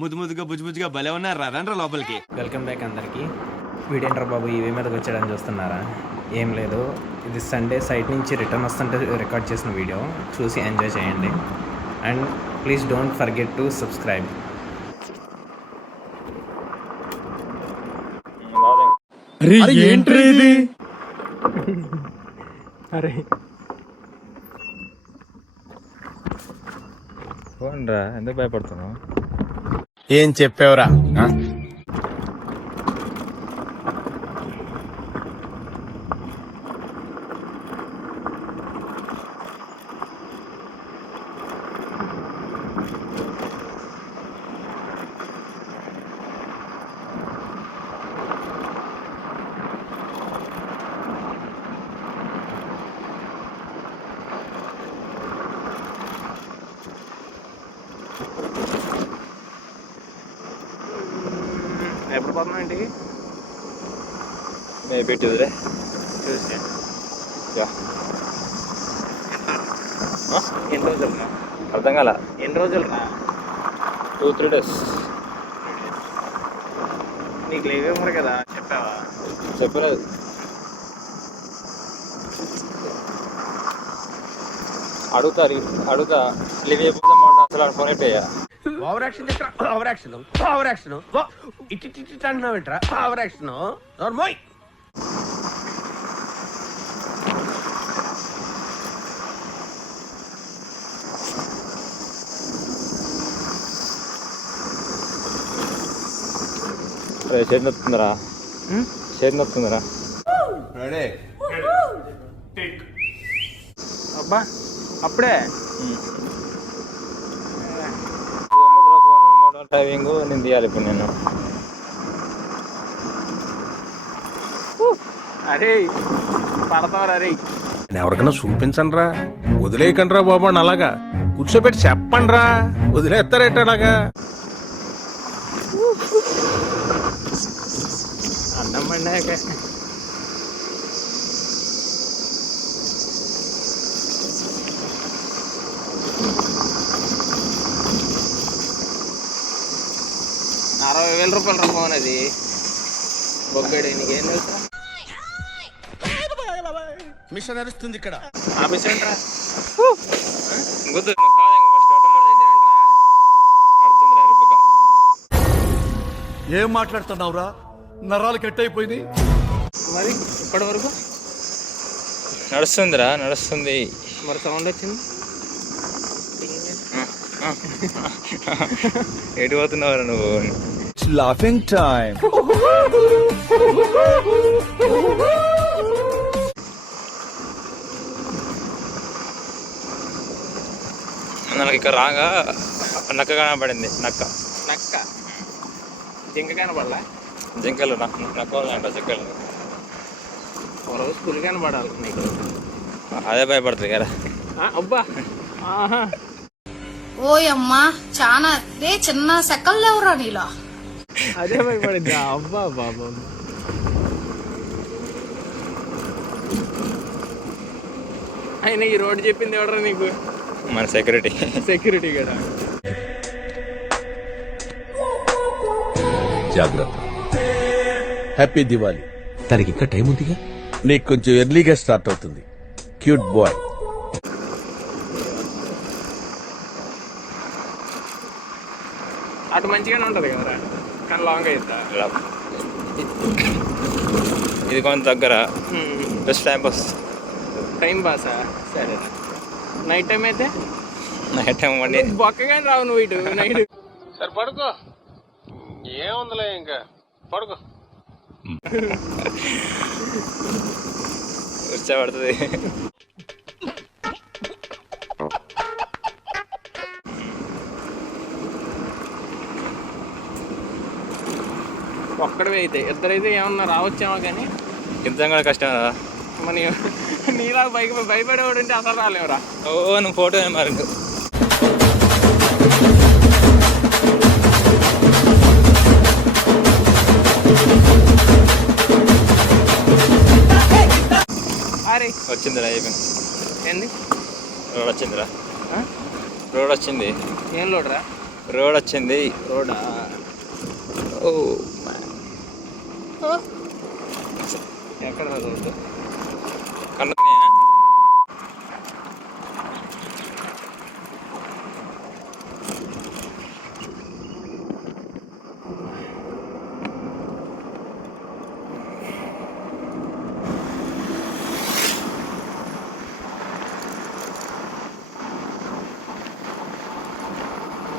ముద్దుగా బుజ్జుగా భలే ఉన్నారు. రండ్రా లోపలికి. వెల్కమ్ బ్యాక్ అందరికీ. వీడేంట్రా బాబు ఈవే మీదకి వచ్చాడని చూస్తున్నారా? ఏం లేదు, ఇది సండే సైట్ నుంచి రిటర్న్ వస్తుంటే రికార్డ్ చేసిన వీడియో. చూసి ఎంజాయ్ చేయండి and please don't forget to subscribe. అరే పోండ్రా, ఎందుకు భయపడుతున్నావు? ఏం చెప్పావురా? ఎప్పుడు పోతున్నావు ఇంటికి? Maybe Tuesday. ఎన్ని రోజులు రా? అర్థం కాల. ఎన్ని రోజులు రా? 2-3 days. నీకు లేవే మరి కదా, చెప్పావా? చెప్పలేదు. అడుగుతా లివ్ అయిపోతాం అసలు ఫోన్ అయిపోయా. ఓవర్ యాక్షన్ ఇట్టి అంటున్నావు ఏంట్రా? ఓవర్ యాక్షన్ నోర్మోయ్. చేతి నొత్తుందిరా, అబ్బా అప్పుడే మోడల్ డ్రైవింగ్ నేను తీయాలి ఇప్పుడు. నేను అరే పడతావరా? అరే ఎవరికైనా చూపించండి రా, వదిలేయకండి రా బాబు అని అలాగా కూర్చోబెట్టి చెప్పండి రా, వదిలేస్తారేట అలాగా. అన్నం పండాక ₹60,000 రా ఫోన్. అది బొగ్గాడు. నీకేం తెలుసా? మిషన్ నడుస్తుంది ఇక్కడ. ఆఫీస్ ఏంట్రా? ఏం మాట్లాడుతున్నావురా? నరాలు కట్ అయిపోయింది. మరి ఇప్పటి వరకు నడుస్తుంది. మరి సౌండ్ వచ్చింది. ఎటు పోతున్నావురా నువ్వు? Laughing time. నాకు ఇక్కడ రాగా నక్క కనపడింది. నక్క జింక కనపడలా? జింకలు నక్క అంట. జింకలు ఒక రోజు పులి కనపడాలి నీకు. అదే భయపడుతుంది కదా. అబ్బా ఓయమ్మా చాలా రే చిన్న సెకల్ లేవురా నీలో. అదే భయపడింది. అబ్బా బాబా అయినా ఈ రోడ్డు చెప్పింది ఎవడరా నీకు? మన సెక్యూరిటీ కదా. జాగ్రత్త. హ్యాపీ దివాలి. తనకి ఇంకా టైం ఉందిగా. నీకు కొంచెం ఎర్లీగా స్టార్ట్ అవుతుంది. Cute boy. అటు మంచిగానే ఉంటది కదరా, కానీ లాంగ్ అవుతా. ఇది కొంత దగ్గర జస్ట్ టైం పాసా? సరే. నైట్ టైం అయితే నైట్ టైం వండి బొక్కగానే రావు నువ్వు ఇటు నైట్. సరే పడుకో, ఏముందిలే ఇంకా పడుకో. వచ్చేపడుతుంది. ఒక్కడవే అయితే, ఇద్దరైతే ఏమన్నా రావచ్చేమో కానీ ఇద్దరం కూడా కష్టం కదా. మన నీలా భయపడేవాడు అంటే అసలు రాలేవురా. నువ్వు ఫోటో ఏం మారు. అరే వచ్చిందిరా అయిపోయింది. ఏంది రోడ్ వచ్చిందిరా. రోడ్ వచ్చింది. ఏం లోడ్ రా? రోడ్ వచ్చింది. రోడా? ఓ ఎక్కడ రోడ్డు? కన్నున్నాయా?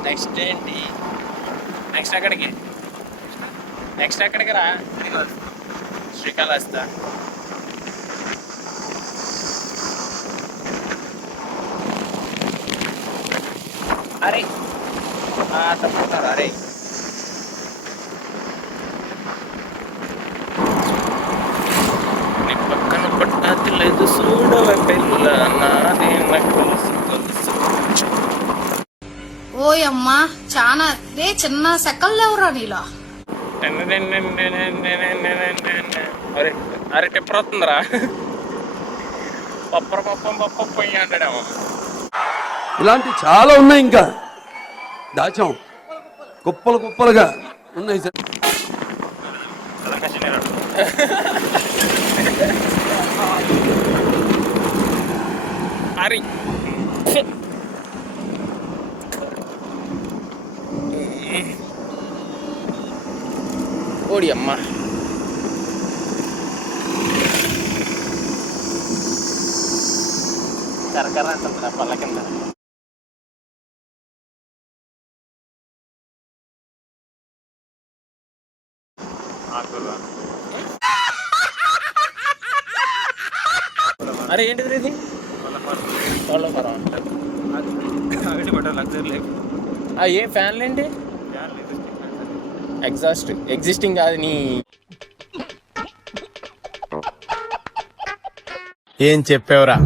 నెక్స్ట్ ఏంటి? నెక్స్ట్ ఎక్కడికి? నెక్స్ట్ ఎక్కడికి రా? శ్రీకాళహస్తి. అరే తప్పుతారు. అరే నీ పక్కన పట్టాది లేదు చూడవ పిల్ల నాదే నాకు తెలుసు తెలుసు. ఓయమ్మా చాలా రే చిన్న సెకండ్ లేవురా నీలో. అరే అరే టిప్పర్ వస్తుందిరా. పప్ప అంటాడేమో. ఇలాంటి చాలా ఉన్నాయి, ఇంకా దాచాం కుప్పలు కుప్పలుగా ఉన్నాయి సార్. అరే ఓడి అమ్మ. కరకర అంటుంది పళ్ళ కింద. అరే ఏంటిది ఇది? ఏం ఫ్యాన్లు ఏంటి? ఎగ్జిస్టింగ్ కాదు నీ. ఏం చెప్పావురా?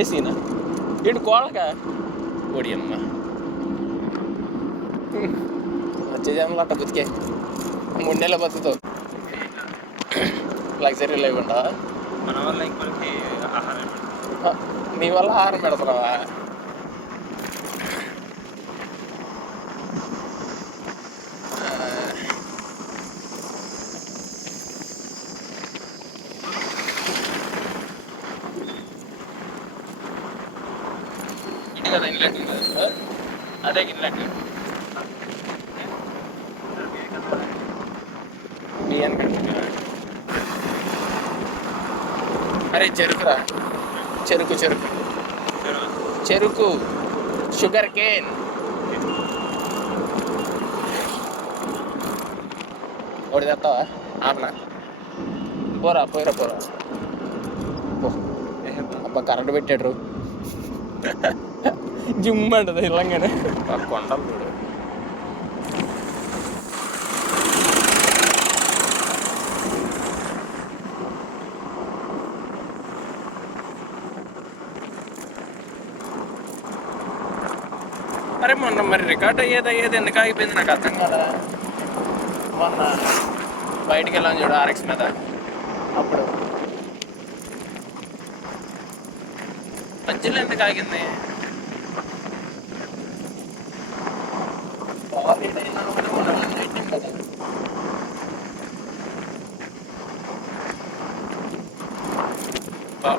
ఏసీనా? ఏంటి కోళ్ళకా? ఓడి అమ్మ. వచ్చే జనంలో అట్ట బతికే 3 నెలల బతుకుతావు. లగ్జరీ లేకుండా మన వల్ల ఇంకొకరికి ఆహారం నీ వల్ల ఆహారం పెడుతున్నావా? ఇది కదా ఇన్లెట్ కదా? అదే ఇన్లెట్. అరే చెరుకురా. చెరుకు చెరుకు చెరుకు షుగర్ కేన్. ఒకటి తెస్తావా? ఆపనా? పోరా పోయిరా పోరా. అబ్బా కరెంట్ పెట్టాడు. జిమ్ అంటది ఇలాగానే. కొండలు చూడు. అరే మొన్న మరి రికార్డ్ అయ్యేది ఎందుకు ఆగిపోయింది నాకు అర్థం కాదా? మొన్న బయటికి వెళ్ళాను చూడు ఆర్ఎక్స్ మీద. అప్పుడు మధ్యలో ఎందుకు ఆగింది?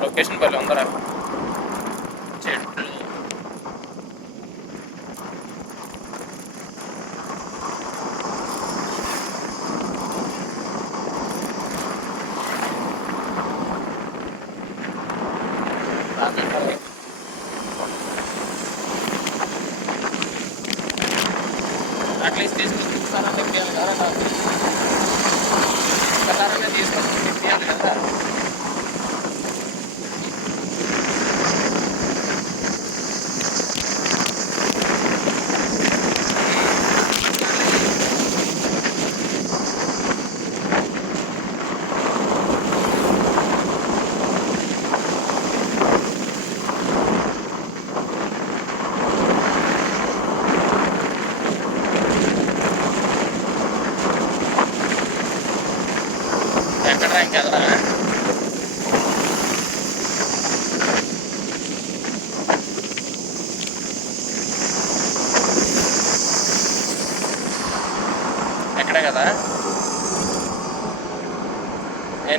లొకేషన్ పల్లె ఉందరా చెట్లు. అట్లీస్ట్ తీసుకొస్తారా తెప్పియాలి కదా? నాకు ఒకసారైనా తీసుకొచ్చి తెప్పియాలి కదా?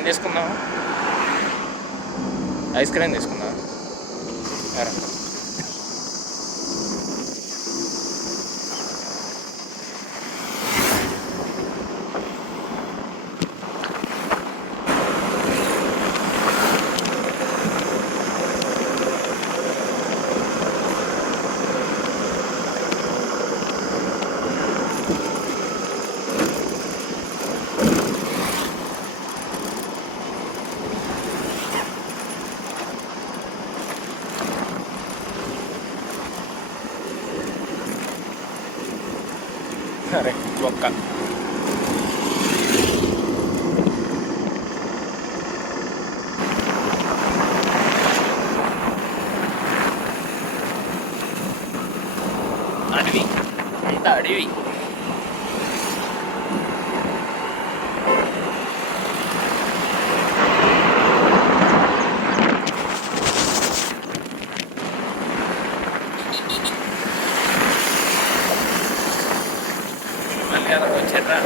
ఏం తీసుకుందాం? ఐస్ క్రీమ్ తీసుకుందాం. అరే ఒక్క అడవి, అంత అడవి. వచ్చారా?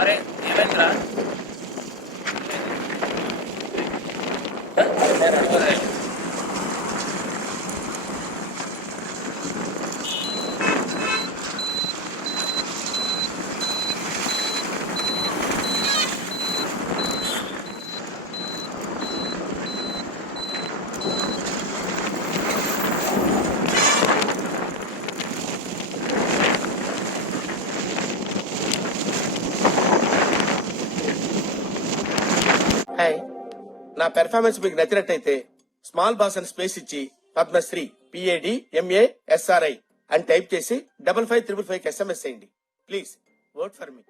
అరే ఏమైందిరా? హాయ్, నా పెర్ఫార్మెన్స్ మీకు నచ్చినట్టయితే స్మాల్ బాస్ అని స్పేస్ ఇచ్చి పద్మశ్రీ PADMASRI అని టైప్ చేసి 55555 SMS చేయండి. Please vote for me.